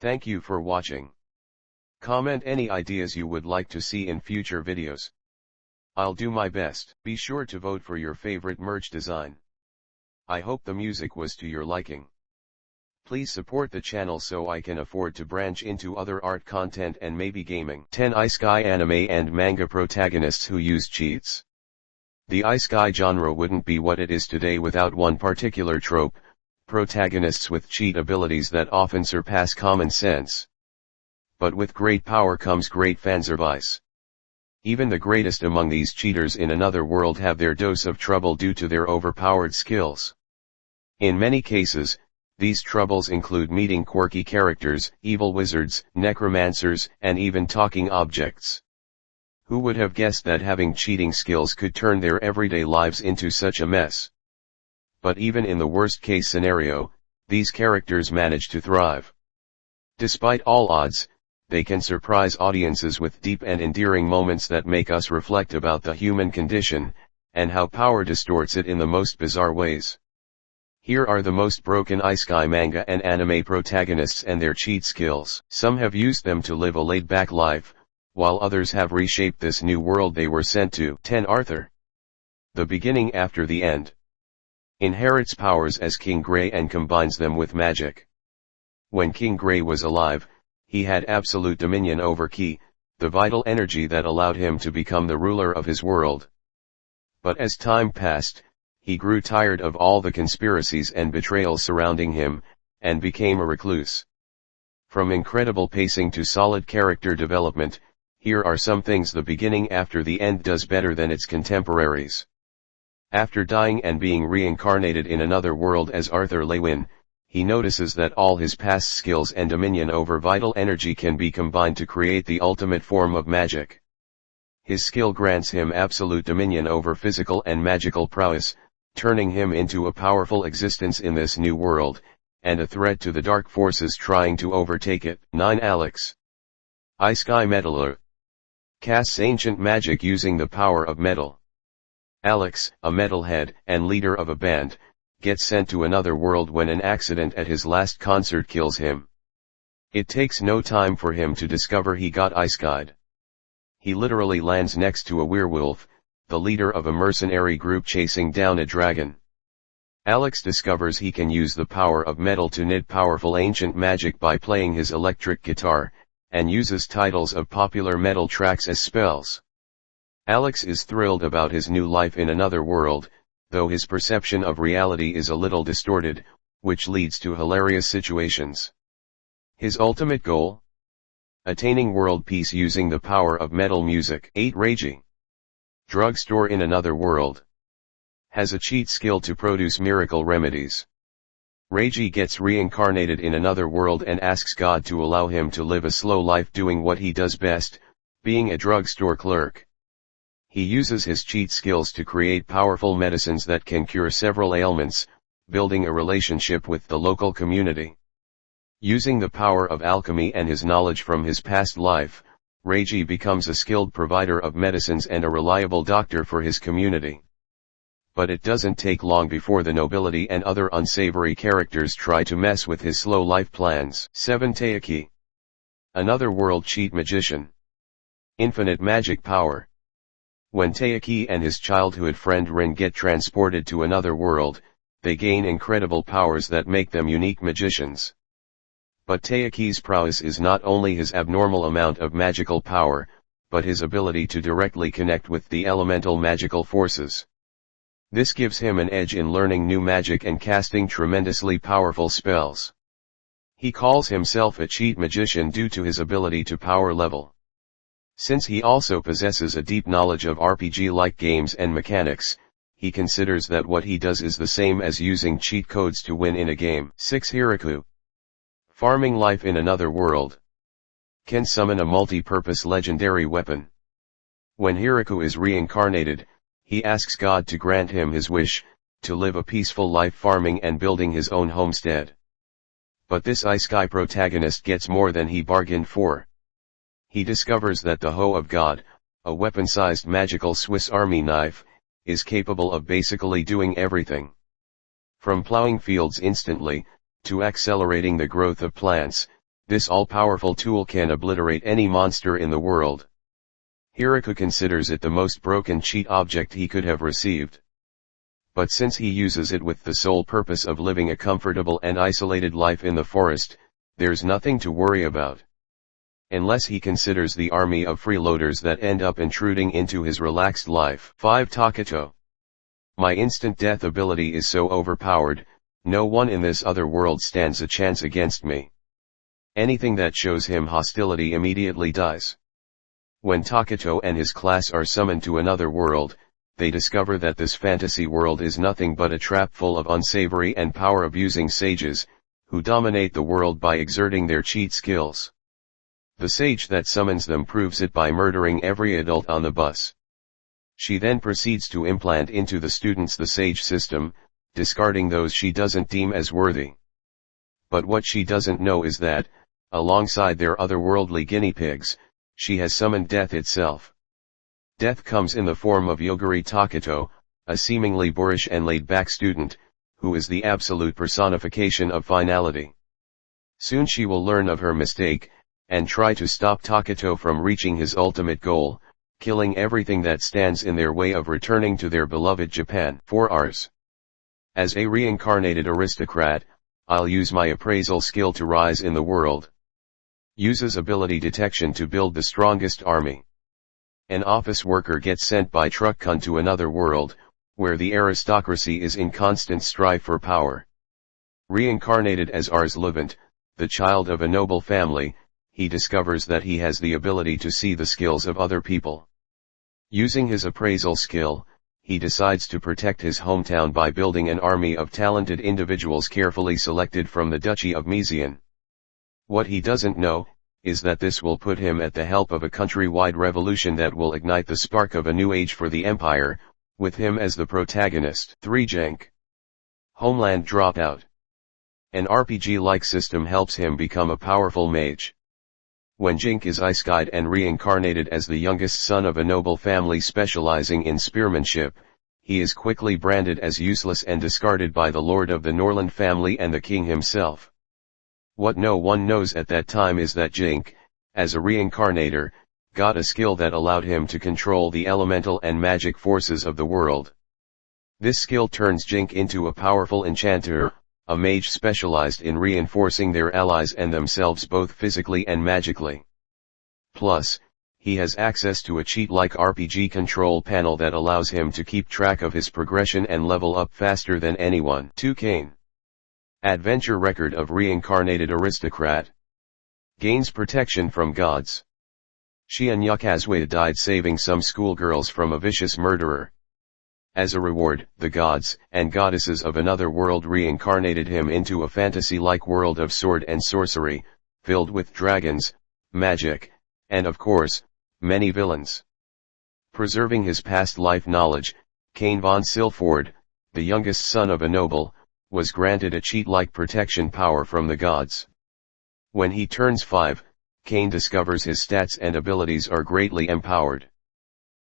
Thank you for watching. Comment any ideas you would like to see in future videos. I'll do my best. Be sure to vote for your favorite merch design. I hope the music was to your liking. Please support the channel so I can afford to branch into other art content and maybe gaming. 10 Isekai anime and manga protagonists who use cheats. The Isekai genre wouldn't be what it is today without one particular trope: protagonists with cheat abilities that often surpass common sense. But with great power comes great fanservice. Even the greatest among these cheaters in another world have their dose of trouble due to their overpowered skills. In many cases, these troubles include meeting quirky characters, evil wizards, necromancers, and even talking objects. Who would have guessed that having cheating skills could turn their everyday lives into such a mess? But even in the worst-case scenario, these characters manage to thrive. Despite all odds, they can surprise audiences with deep and endearing moments that make us reflect about the human condition, and how power distorts it in the most bizarre ways. Here are the most broken Isekai manga and anime protagonists and their cheat skills. Some have used them to live a laid-back life, while others have reshaped this new world they were sent to. 10 Arthur. The beginning after the end. Inherits powers as King Grey and combines them with magic. When King Grey was alive, he had absolute dominion over Ki, the vital energy that allowed him to become the ruler of his world. But as time passed, he grew tired of all the conspiracies and betrayal surrounding him, and became a recluse. From incredible pacing to solid character development, here are some things the beginning after the end does better than its contemporaries. After dying and being reincarnated in another world as Arthur Lewin, he notices that all his past skills and dominion over vital energy can be combined to create the ultimate form of magic. His skill grants him absolute dominion over physical and magical prowess, turning him into a powerful existence in this new world, and a threat to the dark forces trying to overtake it. 9 Alex. Isekai Metaler. Casts ancient magic using the power of metal. Alex, a metalhead and leader of a band, gets sent to another world when an accident at his last concert kills him. It takes no time for him to discover he got isekai'd. He literally lands next to a werewolf, the leader of a mercenary group chasing down a dragon. Alex discovers he can use the power of metal to knit powerful ancient magic by playing his electric guitar, and uses titles of popular metal tracks as spells. Alex is thrilled about his new life in another world, though his perception of reality is a little distorted, which leads to hilarious situations. His ultimate goal? Attaining world peace using the power of metal music. 8 Reiji. Drugstore in another world. Has a cheat skill to produce miracle remedies. Reiji gets reincarnated in another world and asks God to allow him to live a slow life doing what he does best, being a drugstore clerk. He uses his cheat skills to create powerful medicines that can cure several ailments, building a relationship with the local community. Using the power of alchemy and his knowledge from his past life, Reiji becomes a skilled provider of medicines and a reliable doctor for his community. But it doesn't take long before the nobility and other unsavory characters try to mess with his slow life plans. 7 Taiki. Another world cheat magician. Infinite magic power. When Taiki and his childhood friend Rin get transported to another world, they gain incredible powers that make them unique magicians. But Taiki's prowess is not only his abnormal amount of magical power, but his ability to directly connect with the elemental magical forces. This gives him an edge in learning new magic and casting tremendously powerful spells. He calls himself a cheat magician due to his ability to power level. Since he also possesses a deep knowledge of RPG-like games and mechanics, he considers that what he does is the same as using cheat codes to win in a game. 6 Hiraku. Farming life in another world. Can summon a multi-purpose legendary weapon. When Hiraku is reincarnated, he asks God to grant him his wish, to live a peaceful life farming and building his own homestead. But this Isekai protagonist gets more than he bargained for. He discovers that the Hoe of God, a weapon-sized magical Swiss Army knife, is capable of basically doing everything. From plowing fields instantly, to accelerating the growth of plants, This all-powerful tool can obliterate any monster in the world. Hiroko considers it the most broken cheat object he could have received. But since he uses it with the sole purpose of living a comfortable and isolated life in the forest, there's nothing to worry about. Unless he considers the army of freeloaders that end up intruding into his relaxed life. 5. Taketo. My instant death ability is so overpowered, no one in this other world stands a chance against me. Anything that shows him hostility immediately dies. When Taketo and his class are summoned to another world, they discover that this fantasy world is nothing but a trap full of unsavory and power-abusing sages, who dominate the world by exerting their cheat skills. The sage that summons them proves it by murdering every adult on the bus. She then proceeds to implant into the students the sage system, discarding those she doesn't deem as worthy. But what she doesn't know is that, alongside their otherworldly guinea pigs, she has summoned death itself. Death comes in the form of Yoguri Taketo, a seemingly boorish and laid-back student, who is the absolute personification of finality. Soon she will learn of her mistake, and try to stop Taketo from reaching his ultimate goal, killing everything that stands in their way of returning to their beloved Japan. 4 Rs. As a reincarnated aristocrat, I'll use my appraisal skill to rise in the world. Uses ability detection to build the strongest army. An office worker gets sent by Truck-kun to another world, where the aristocracy is in constant strife for power. Reincarnated as Ars Levant, the child of a noble family, he discovers that he has the ability to see the skills of other people. Using his appraisal skill, he decides to protect his hometown by building an army of talented individuals carefully selected from the Duchy of Mizian. What he doesn't know, is that this will put him at the help of a countrywide revolution that will ignite the spark of a new age for the empire, with him as the protagonist. 3 Jank. Homeland Dropout. An RPG-like system helps him become a powerful mage. When Jink is Isekai'd and reincarnated as the youngest son of a noble family specializing in spearmanship, he is quickly branded as useless and discarded by the lord of the Norland family and the king himself. What no one knows at that time is that Jink, as a reincarnator, got a skill that allowed him to control the elemental and magic forces of the world. This skill turns Jink into a powerful enchanter, a mage specialized in reinforcing their allies and themselves both physically and magically. Plus, he has access to a cheat-like RPG control panel that allows him to keep track of his progression and level up faster than anyone. 2 Kane. Adventure record of reincarnated aristocrat. Gains protection from gods. Shion Yakazue died saving some schoolgirls from a vicious murderer. As a reward, the gods and goddesses of another world reincarnated him into a fantasy-like world of sword and sorcery, filled with dragons, magic, and of course, many villains. Preserving his past life knowledge, Kane von Silford, the youngest son of a noble, was granted a cheat-like protection power from the gods. When he turns 5, Kane discovers his stats and abilities are greatly empowered.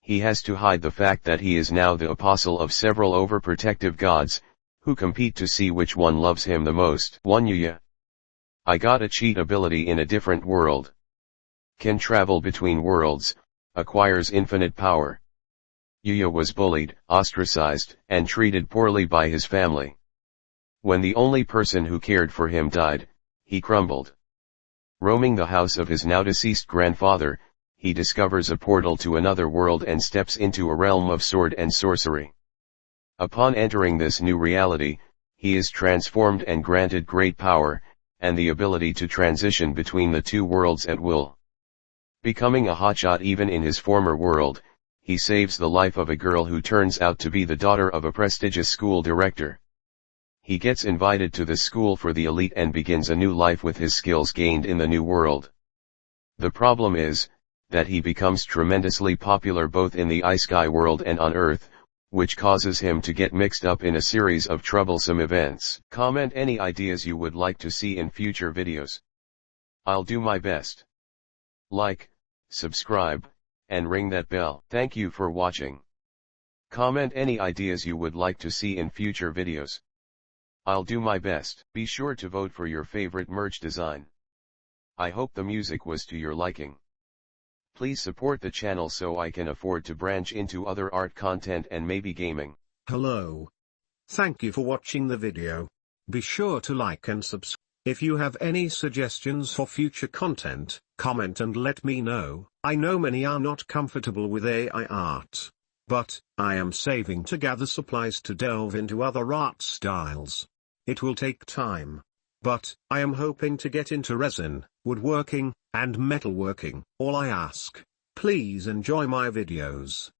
He has to hide the fact that he is now the apostle of several overprotective gods, who compete to see which one loves him the most. 1 Yuya. I got a cheat ability in a different world. Can travel between worlds, acquires infinite power. Yuya was bullied, ostracized, and treated poorly by his family. When the only person who cared for him died, he crumbled. Roaming the house of his now deceased grandfather, he discovers a portal to another world and steps into a realm of sword and sorcery. Upon entering this new reality, he is transformed and granted great power, and the ability to transition between the two worlds at will. Becoming a hotshot even in his former world, he saves the life of a girl who turns out to be the daughter of a prestigious school director. He gets invited to the school for the elite and begins a new life with his skills gained in the new world. The problem is, that he becomes tremendously popular both in the Isekai world and on Earth, which causes him to get mixed up in a series of troublesome events. Comment any ideas you would like to see in future videos. I'll do my best. Like, subscribe, and ring that bell. Thank you for watching. Comment any ideas you would like to see in future videos. I'll do my best. Be sure to vote for your favorite merch design. I hope the music was to your liking. Please support the channel so I can afford to branch into other art content and maybe gaming. Hello. Thank you for watching the video. Be sure to like and subscribe. If you have any suggestions for future content, comment and let me know. I know many are not comfortable with AI art, but I am saving to gather supplies to delve into other art styles. It will take time, but I am hoping to get into resin, woodworking, and metalworking. All I ask, please enjoy my videos.